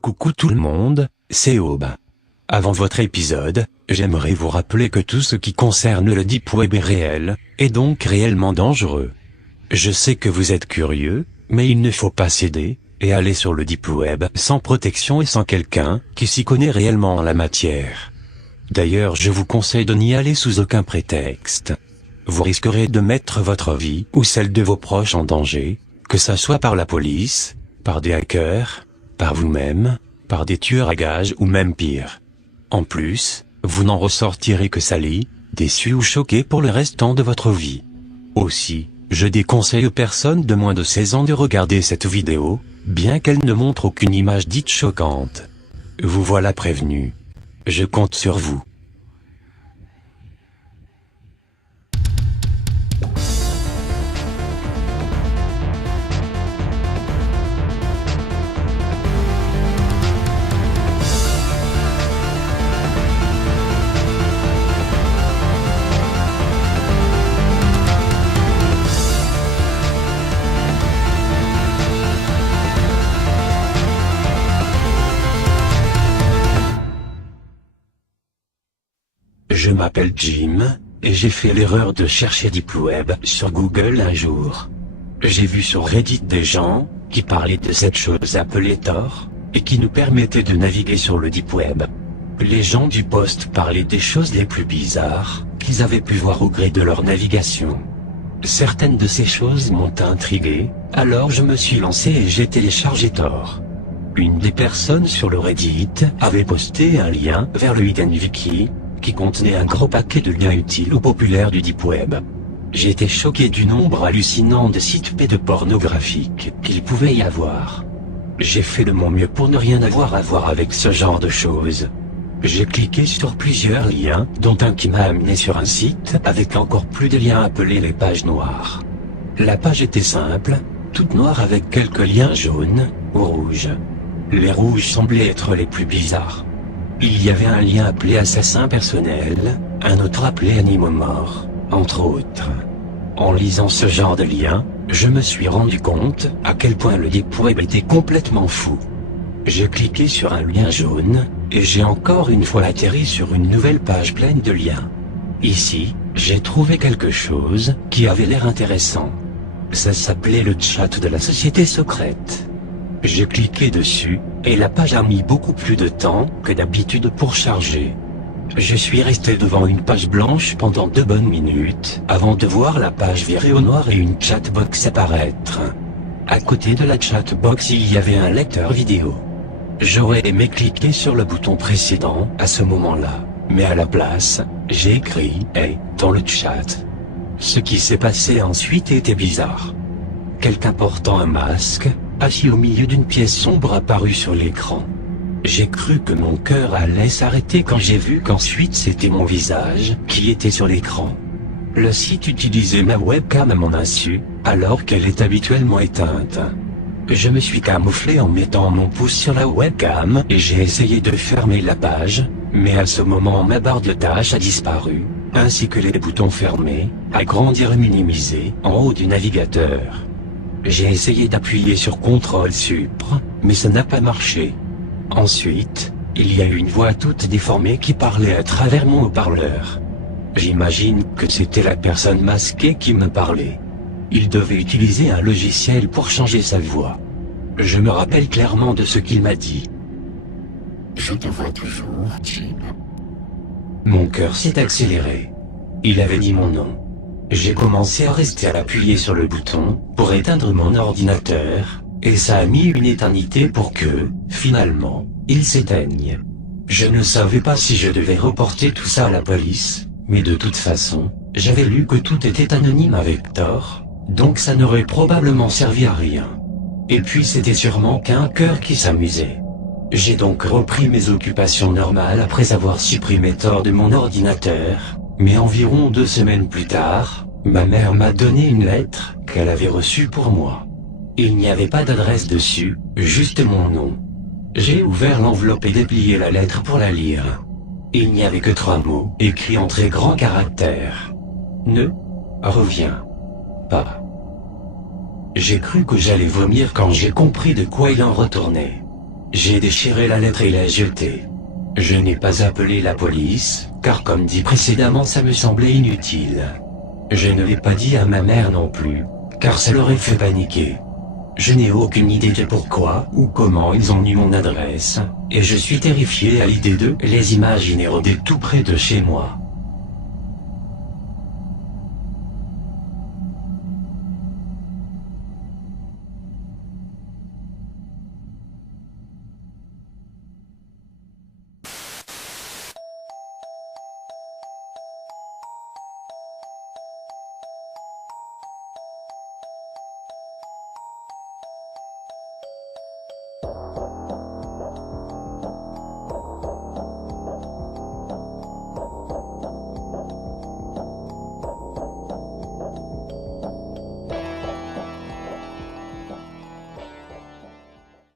Coucou tout le monde, c'est Aube. Avant votre épisode, j'aimerais vous rappeler que tout ce qui concerne le Deep Web est réel, et donc réellement dangereux. Je sais que vous êtes curieux, mais il ne faut pas céder, et aller sur le Deep Web sans protection et sans quelqu'un qui s'y connaît réellement en la matière. D'ailleurs, je vous conseille de n'y aller sous aucun prétexte. Vous risquerez de mettre votre vie ou celle de vos proches en danger, que ça soit par la police, par des hackers, par vous-même, par des tueurs à gages ou même pire. En plus, vous n'en ressortirez que sali, déçu ou choqué pour le restant de votre vie. Aussi, je déconseille aux personnes de moins de 16 ans de regarder cette vidéo, bien qu'elle ne montre aucune image dite choquante. Vous voilà prévenu. Je compte sur vous. Je m'appelle Jim, et j'ai fait l'erreur de chercher Deep Web sur Google un jour. J'ai vu sur Reddit des gens qui parlaient de cette chose appelée Tor, et qui nous permettait de naviguer sur le Deep Web. Les gens du post parlaient des choses les plus bizarres qu'ils avaient pu voir au gré de leur navigation. Certaines de ces choses m'ont intrigué, alors je me suis lancé et j'ai téléchargé Tor. Une des personnes sur le Reddit avait posté un lien vers le Hidden Wiki, qui contenait un gros paquet de liens utiles ou populaires du Deep Web. J'étais choqué du nombre hallucinant de sites pédopornographiques qu'il pouvait y avoir. J'ai fait de mon mieux pour ne rien avoir à voir avec ce genre de choses. J'ai cliqué sur plusieurs liens, dont un qui m'a amené sur un site avec encore plus de liens appelés les pages noires. La page était simple, toute noire avec quelques liens jaunes ou rouges. Les rouges semblaient être les plus bizarres. Il y avait un lien appelé assassin personnel, un autre appelé animaux morts, entre autres. En lisant ce genre de lien, je me suis rendu compte à quel point le Deep Web était complètement fou. J'ai cliqué sur un lien jaune, et j'ai encore une fois atterri sur une nouvelle page pleine de liens. Ici, j'ai trouvé quelque chose qui avait l'air intéressant. Ça s'appelait le chat de la société secrète. J'ai cliqué dessus, et la page a mis beaucoup plus de temps que d'habitude pour charger. Je suis resté devant une page blanche pendant 2 bonnes minutes, avant de voir la page virer au noir et une chatbox apparaître. À côté de la chatbox il y avait un lecteur vidéo. J'aurais aimé cliquer sur le bouton précédent à ce moment-là, mais à la place, j'ai écrit « Hey » dans le chat. Ce qui s'est passé ensuite était bizarre. Quelqu'un portant un masque, assis au milieu d'une pièce sombre apparut sur l'écran. J'ai cru que mon cœur allait s'arrêter quand j'ai vu qu'ensuite c'était mon visage qui était sur l'écran. Le site utilisait ma webcam à mon insu, alors qu'elle est habituellement éteinte. Je me suis camouflé en mettant mon pouce sur la webcam et j'ai essayé de fermer la page, mais à ce moment ma barre de tâches a disparu, ainsi que les boutons fermés, agrandir et minimiser en haut du navigateur. J'ai essayé d'appuyer sur CTRL-SUPR, mais ça n'a pas marché. Ensuite, il y a eu une voix toute déformée qui parlait à travers mon haut-parleur. J'imagine que c'était la personne masquée qui me parlait. Il devait utiliser un logiciel pour changer sa voix. Je me rappelle clairement de ce qu'il m'a dit. Je te vois toujours, Jim. Mon cœur s'est accéléré. Il avait dit mon nom. J'ai commencé à rester à appuyer sur le bouton pour éteindre mon ordinateur, et ça a mis une éternité pour que, finalement, il s'éteigne. Je ne savais pas si je devais reporter tout ça à la police, mais de toute façon, j'avais lu que tout était anonyme avec Tor, donc ça n'aurait probablement servi à rien. Et puis c'était sûrement qu'un cœur qui s'amusait. J'ai donc repris mes occupations normales après avoir supprimé Tor de mon ordinateur. Mais environ 2 semaines plus tard, ma mère m'a donné une lettre qu'elle avait reçue pour moi. Il n'y avait pas d'adresse dessus, juste mon nom. J'ai ouvert l'enveloppe et déplié la lettre pour la lire. Il n'y avait que 3 mots, écrits en très grands caractères. Ne reviens pas. J'ai cru que j'allais vomir quand j'ai compris de quoi il en retournait. J'ai déchiré la lettre et l'ai jetée. Je n'ai pas appelé la police, car comme dit précédemment ça me semblait inutile. Je ne l'ai pas dit à ma mère non plus, car ça l'aurait fait paniquer. Je n'ai aucune idée de pourquoi ou comment ils ont eu mon adresse, et je suis terrifié à l'idée de les imaginer rôder tout près de chez moi.